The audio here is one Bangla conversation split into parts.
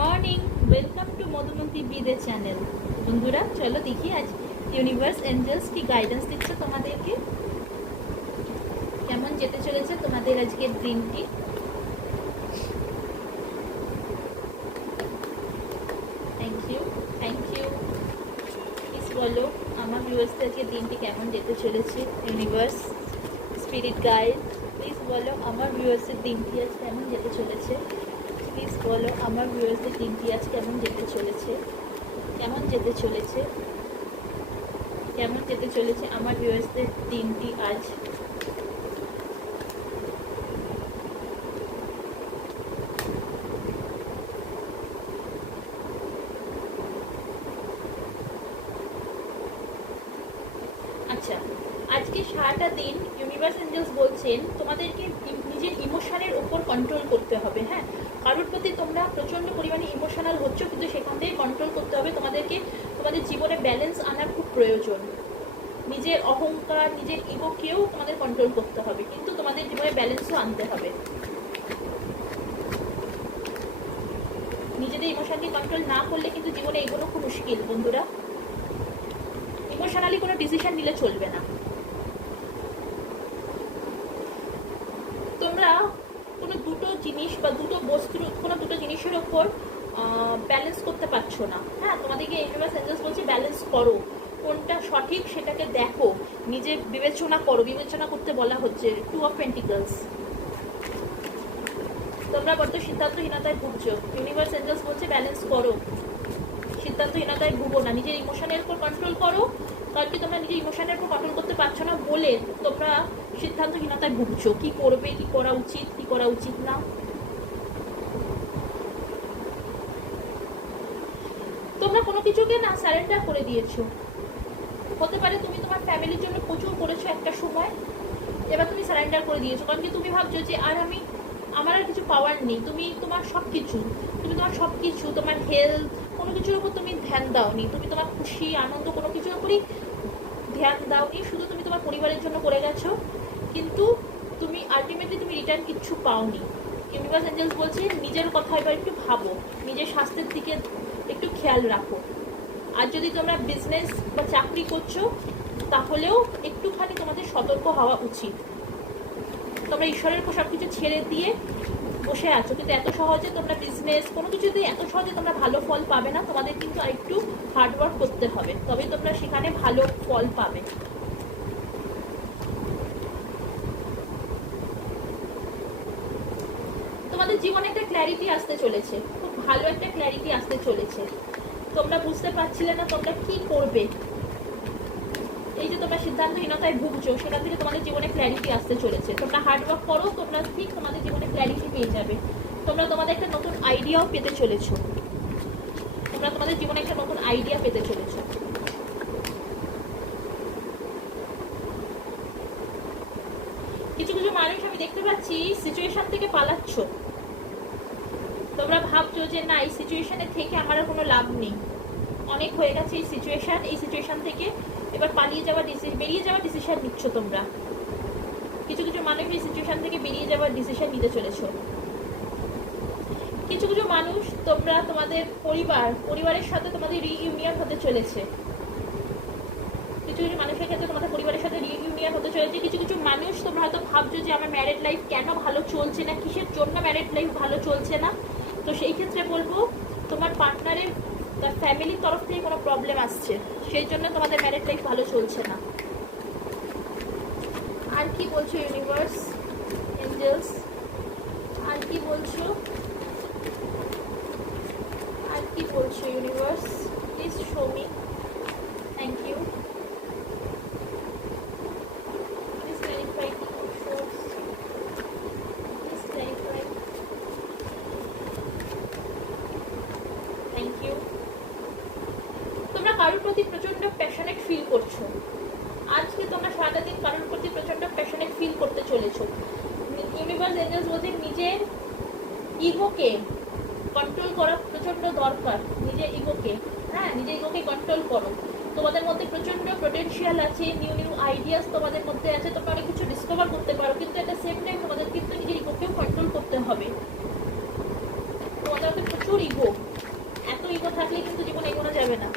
মর্নিং ওয়েলকাম টু মধুমন্তী বিদে চ্যানেল বন্ধুরা, চলো দেখি আজ ইউনিভার্স এঞ্জেলস কি গাইডেন্স দিচ্ছে তোমাদেরকে। কেমন যেতে চলেছে তোমাদের আজকের দিনটি? Thank you thank you please বলো, আমার ভিউয়ার্সদের আজকের দিনটি কেমন যেতে চলেছে? ইউনিভার্স স্পিরিট গাইড প্লিজ বলো, আমার ভিউয়ার্সের দিনটি আজ কেমন যেতে চলেছে? প্লিজ বলো, আমার ভিউয়ার্সদের দিনটি আজ কেমন যেতে চলেছে? কেমন যেতে চলেছে? কেমন যেতে চলেছে আমার ভিউয়ার্সদের দিনটি আজ? আচ্ছা আজকে সারাটা দিন ইউনিভার্স এঞ্জেলস বলছেন, তোমাদেরকে নিজের ইমোশনের উপর কন্ট্রোল করতে হবে হ্যাঁ? কারোর প্রতি তোমরা প্রচণ্ড পরিমাণে ইমোশনাল হচ্ছ, কিন্তু সেখান থেকে কন্ট্রোল করতে হবে। তোমাদেরকে তোমাদের জীবনে ব্যালেন্স আনার খুব প্রয়োজন। নিজের অহংকার, নিজের ইগোকেও তোমাদের কন্ট্রোল করতে হবে, কিন্তু তোমাদের জীবনে ব্যালেন্সও আনতে হবে। নিজেদের ইমোশনকে কন্ট্রোল না করলে কিন্তু জীবনে এগোনো খুব মুশকিল, বন্ধুরা। ইমোশনালি কোনো ডিসিশন নিলে চলবে না। তোমরা জিনিস বা দুটো বস্তুর কোনো দুটো জিনিসের ওপর ব্যালেন্স করতে পারছ না। হ্যাঁ তোমাদেরকে ইউনিভার্স এঞ্জেলস বলছে ব্যালেন্স করো। কোনটা সঠিক সেটাকে দেখো। নিজে বিবেচনা করো। বিবেচনা করতে বলা হচ্ছে টু অফ পেন্টিকলস তোমরা বড্ড সিদ্ধান্তহীনতায় ভুগছো। ইউনিভার্স এঞ্জেলস বলছে ব্যালেন্স করো। সিদ্ধান্তহীনতায় ভুগো না। নিজের ইমোশনের উপর কন্ট্রোল করো। কারণ কি তোমরা নিজের ইমোশনের উপর কন্ট্রোল করতে পারছ না বলে তোমরা সিদ্ধান্তহীনতায় ভুগছো। কি করবে, কি করা উচিত, কি করা উচিত না? তোমরা কোনো কিছুকে না স্যারেন্ডার করে দিয়েছ। হতে পারে তুমি তোমার ফ্যামিলির জন্য প্রচুর করেছ একটা সময়, এবার তুমি স্যারেন্ডার করে দিয়েছ। কারণ কি তুমি ভাবছ যে, আর আমি, আমার আর কিছু পাওয়ার নেই। তুমি তোমার সব কিছু তুমি তোমার সব কিছু তোমার হেলথ কোনো কিছুর উপর তুমি ধ্যান দাওনি, তুমি তোমার খুশি, আনন্দ কোনো কিছুর উপরই ধ্যান দাওনি, শুধু তুমি তোমার পরিবারের জন্য করে গেছো, কিন্তু তুমি আলটিমেটলি তুমি রিটার্ন কিচ্ছু পাওনি। ইউনিভার্স এঞ্জেলস বলছে, নিজের কথা এবার একটু ভাবো, নিজের স্বাস্থ্যের দিকে একটু খেয়াল রাখো। আর যদি তোমরা বিজনেস বা চাকরি করছ, তাহলেও একটুখানি তোমাদের সতর্ক হওয়া উচিত। তোমরা ঈশ্বরের উপর সব কিছু ছেড়ে দিয়ে বসে আছো, কিন্তু এত সহজে তোমরা বিজনেস কোনো কিছুতে এত সহজে তোমরা ভালো ফল পাবে না, তোমাদের কিন্তু আরেকটু হার্ডওয়ার্ক করতে হবে। তবে তোমরা সেখানে ভালো ফল পাবে। তোমাদের জীবনে একটা ক্ল্যারিটি আসতে চলেছে, খুব ভালো একটা ক্ল্যারিটি আসতে চলেছে। তোমরা বুঝতে পারছিলে না তোমরা কি করবে। এই যে তোমরা সিদ্ধান্তহীনতায় ভুগছো, সেখান থেকে তোমাদের জীবনে ক্ল্যারিটি আসতে চলেছে। তোমরা হার্ডওয়ার্ক করো, তোমরা ঠিক তোমাদের জীবনে ক্ল্যারিটি পেয়ে যাবে। তোমরা তোমাদের একটা নতুন আইডিয়াও পেতে চলেছো। তোমরা তোমাদের জীবনে একটা নতুন আইডিয়া পেতে চলেছো। কিছু কিছু মানুষ আমি দেখতে পাচ্ছি সিচুয়েশন থেকে পালাচ্ছ। তোমরা ভাবছ যে না, এই সিচুয়েশনে থেকে আমার কোনো লাভ নেই। অনেক হয়ে গেছে এই সিচুয়েশন এই সিচুয়েশন থেকে এবার পালিয়ে যাওয়ার ডিসিশন বেরিয়ে যাওয়ার ডিসিশন নিচ্ছ তোমরা। কিছু কিছু মানুষ এই সিচুয়েশন থেকে বেরিয়ে যাওয়ার ডিসিশন নিতে চলেছো। কিছু কিছু মানুষ তোমরা তোমাদের পরিবার, পরিবারের সাথে তোমাদের রিইউনিয়ন হতে চলেছে। কিছু কিছু মানুষের ক্ষেত্রে তোমাদের পরিবারের সাথে রিইউনিয়ন হতে চলেছে। কিছু কিছু মানুষ তোমরা হয়তো ভাবছ যে আমার ম্যারেড লাইফ কেন ভালো চলছে না? কিসের জন্য ম্যারেড লাইফ ভালো চলছে না? তো সেই ক্ষেত্রে বলব, তোমার পার্টনারের তার ফ্যামিলির তরফ থেকে কোনো প্রবলেম আসছে, সেই জন্য তোমাদের ম্যারেজ লাইফ ভালো চলছে না। আর কি বলছো ইউনিভার্স এঞ্জেলস আর কি বলছো? আর কি বলছো universe please show me thank you please clarify please clarify thank you তোমরা কারোর প্রতি প্রচণ্ড প্যাশনেট ফিল করছ আজকে তোমরা সারাটা দিন কারোর প্রতি প্রচণ্ড প্যাশনেট ফিল করতে চলেছো ইউনিভার্স এঞ্জেলস বলছে নিজের ইগোকে কন্ট্রোল করা প্রচণ্ড দরকার নিজের ইগোকে। হ্যাঁ নিজের ইগোকে কন্ট্রোল করো। তোমাদের মধ্যে প্রচণ্ড পোটেনশিয়াল আছে নিউ নিউ আইডিয়াস তোমাদের মধ্যে আছে, তোমরা অনেক কিছু ডিসকভার করতে পারো, কিন্তু একটা সেম টাইম তোমাদের কিন্তু নিজের ইগোকেও কন্ট্রোল করতে হবে। তোমাদের প্রচুর ইগো এত ইগো থাকলে কিন্তু জীবনে এগোনো যাবে না।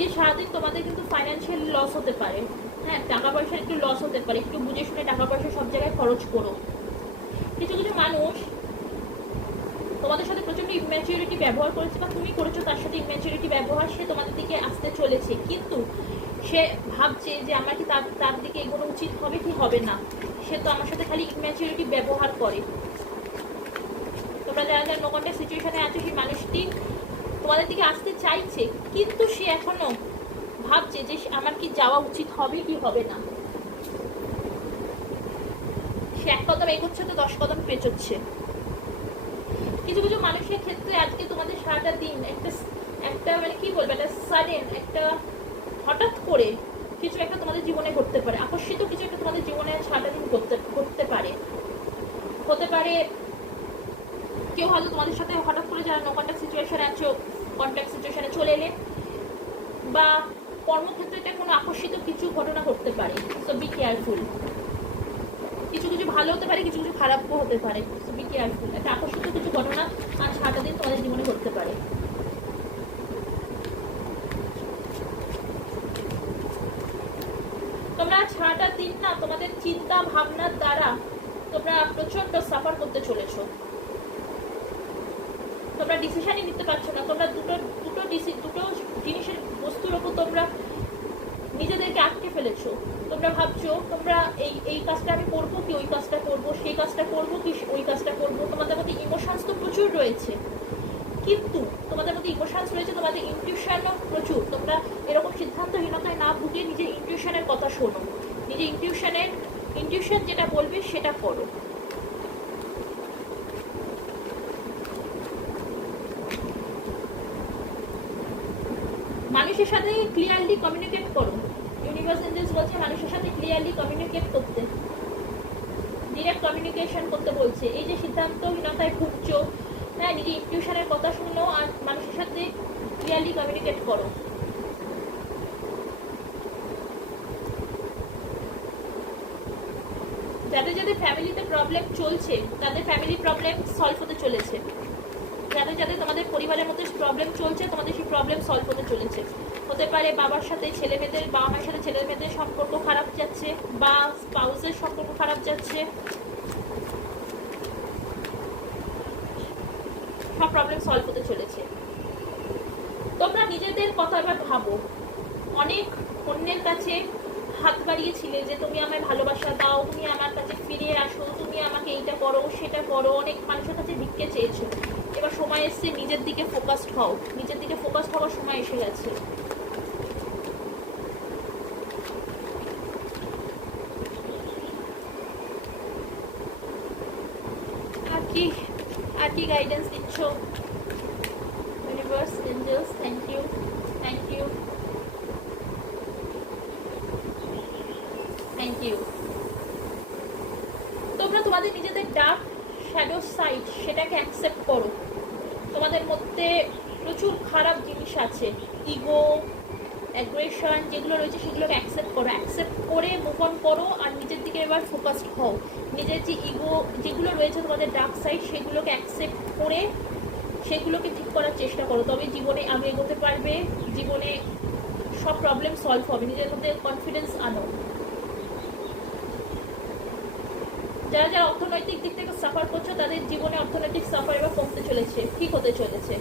আজকে সারাদিন তোমাদের কিন্তু ফাইন্যান্সিয়াল লস হতে পারে হ্যাঁ টাকা পয়সার একটু লস হতে পারে, একটু বুঝে শুনে টাকা পয়সা সব জায়গায় খরচ করো। কিছু কিছু মানুষ তোমাদের সাথে প্রচণ্ড ইম্যাচুরিটি ব্যবহার করেছে বা তুমি করেছ তার সাথে ইম্যাচুরিটি ব্যবহার, সে তোমাদের দিকে আসতে চলেছে। কিন্তু সে ভাবছে যে আমার কি তার তার দিকে এগোনো উচিত হবে কি হবে না? সে তো আমার সাথে খালি ইম্যাচুরিটি ব্যবহার করে। তোমরা যারা যারা নো কন্ট্যাক্ট সিচুয়েশনে আছো, সেই মানুষটি তোমাদের দিকে আসতে চাইছে, কিন্তু সে এখনও ভাবছে যে আমার কি যাওয়া উচিত হবে কি হবে না। সে এক কদম এগোচ্ছে তো দশ কদম পেঁচোচ্ছে। কিছু কিছু মানুষের ক্ষেত্রে আজকে তোমাদের সারাটা দিন একটা একটা মানে কি বলব, একটা সাডেন একটা হঠাৎ করে কিছু একটা তোমাদের জীবনে ঘটতে পারে, আকর্ষিত কিছু একটা তোমাদের জীবনে সারাটা দিন করতে করতে পারে। হতে পারে কেউ হয়তো তোমাদের সাথে হঠাৎ করে যারা নো কন্ট্যাক্ট সিচুয়েশনে আছো কন্ট্যাক্ট সিচুয়েশনে চলে এলে বা কর্মক্ষেত্রে কোনো আকর্ষিত কিছু ঘটনা ঘটতে পারে সো বি কেয়ারফুল কিছু কিছু ভালো হতে পারে, কিছু কিছু খারাপও হতে পারে সো বি কেয়ারফুল একটা আকস্মিত কিছু ঘটনা আজ সারাটা দিন তোমাদের জীবনে ঘটতে পারে। তোমরা সারাটা দিন না তোমাদের চিন্তা ভাবনার দ্বারা তোমরা প্রচণ্ড সাফার করতে চলেছো। তোমরা ডিসিশনই নিতে পারছ না। তোমরা দুটো দুটো ডিসি দুটো জিনিসের বস্তুর ওপর তোমরা নিজেদেরকে আটকে ফেলেছো। তোমরা ভাবছ, তোমরা এই এই কাজটা আমি করব কি ওই কাজটা করব, সেই কাজটা করব কি ওই কাজটা করব, তোমাদের মধ্যে ইমোশনস তো প্রচুর রয়েছে। কিন্তু তোমাদের মধ্যে ইমোশনস রয়েছে, তোমাদের ইনটিউশনও প্রচুর। তোমরা এরকম সিদ্ধান্তহীনতায় না ভুগে নিজের ইনটিউশনের কথা শোনো। নিজের ইনটিউশনের ইনটিউশন যেটা বলবে সেটা করো। মানুষের সাথে ক্লিয়ারলি কমিউনিকেট করো। ইউনিভার্স বলছে মানুষের সাথে ক্লিয়ারলি কমিউনিকেট করতে। ডিরেক্ট কমিউনিকেশন করতে বলছে। এই যে সিদ্ধান্তহীনতায় ভুগছো হ্যাঁ নিজের ইনটিউশনের কথা শুনো আর মানুষের সাথে ক্লিয়ারলি কমিউনিকেট করো। যাদের যাদের ফ্যামিলিতে প্রবলেম চলছে, তাদের ফ্যামিলি প্রবলেম সলভ হতে চলেছে। যাদের যাদের তোমাদের পরিবারের মধ্যে প্রবলেম চলছে, তোমাদের সেই প্রবলেম সলভ হতে চলেছে। হতে পারে বাবার সাথে ছেলে মেয়েদের বাবা মায়ের সাথে ছেলে মেয়েদের সম্পর্ক খারাপ যাচ্ছে, বা স্পাউসের সম্পর্ক খারাপ যাচ্ছে। সব প্রবলেম সলভ হতে চলেছে। তোমরা নিজেদের কথা এবার ভাবো। অনেক অন্যের কাছে হাত বাড়িয়েছিলে যে, তুমি আমায় ভালোবাসা দাও, তুমি আমার কাছে ফিরে আসো, তুমি আমাকে এইটা করো, সেটা করো। অনেক মানুষের কাছে ভিক্ষে চেয়েছো। এবার সময় এসছে, নিজের দিকে ফোকাসড হও। নিজের দিকে ফোকাসড হওয়ার সময় এসে গেছে। আর কি গাইডেন্স দিচ্ছ? Universe angels thank you thank you thank you তোমরা তোমাদের নিজেদের ডার্ক শ্যাডো সাইড সেটাকে অ্যাকসেপ্ট করো। তোমাদের মধ্যে প্রচুর খারাপ জিনিস আছে। ইগো অ্যাগ্রেশন যেগুলো রয়েছে সেগুলোকে অ্যাকসেপ্ট করো। অ্যাকসেপ্ট করে মুভ অন করো আর নিজের দিকে এবার ফোকাসড হও। নিজের যে ইগো যেগুলো রয়েছে তোমাদের ডার্ক সাইড সেগুলোকে অ্যাকসেপ্ট করে সেগুলোকে ঠিক করার চেষ্টা করো। তবে জীবনে আগে এগোতে পারবে। জীবনে সব প্রবলেম সলভ হবে। নিজের মধ্যে কনফিডেন্স আনো। যারা যারা অর্থনৈতিক দিক থেকে সাফার করছ, তাদের জীবনে অর্থনৈতিক সাফার এবার কমতে চলেছে, ঠিক হতে চলেছে।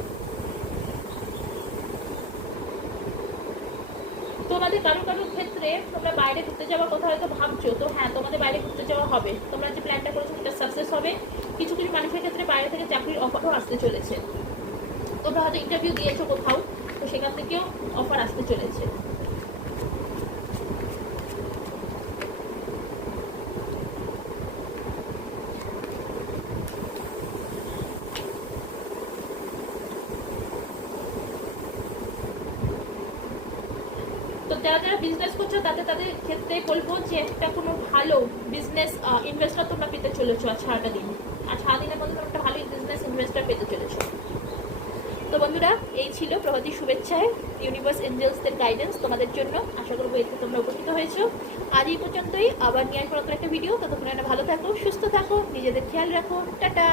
তোমাদের কারও কারও ক্ষেত্রে তোমরা বাইরে ঘুরতে যাওয়ার কথা হয়তো ভাবছ, তো হ্যাঁ তোমাদের বাইরে ঘুরতে যাওয়া হবে। তোমরা যে প্ল্যানটা করেছ, সেটা সাকসেস হবে। কিছু কিছু মানুষের ক্ষেত্রে বাইরে থেকে চাকরির অফারও আসতে চলেছে। তোমরা হয়তো ইন্টারভিউ দিয়েছ কোথাও, তো সেখান থেকেও অফার আসতে চলেছে তো যারা যারা বিজনেস করছ, তাতে তাদের ক্ষেত্রে বলব যে একটা কোনো ভালো বিজনেস ইনভেস্টর তোমরা পেতে চলেছো আর সারাটা দিন। আর সারাদিনের মধ্যে তোমরা একটা ভালো বিজনেস ইনভেস্টর পেতে চলেছো। তো বন্ধুরা, এই ছিল প্রভাতী শুভেচ্ছায় ইউনিভার্স এঞ্জেলসদের গাইডেন্স তোমাদের জন্য। আশা করব এতে তোমরা উপকৃত হয়েছো। আজ এই পর্যন্তই। আবার নিয়ে আসব একটা ভিডিও ততক্ষণ ভালো থাকো, সুস্থ থাকো, নিজেদের খেয়াল রাখো। টাটা!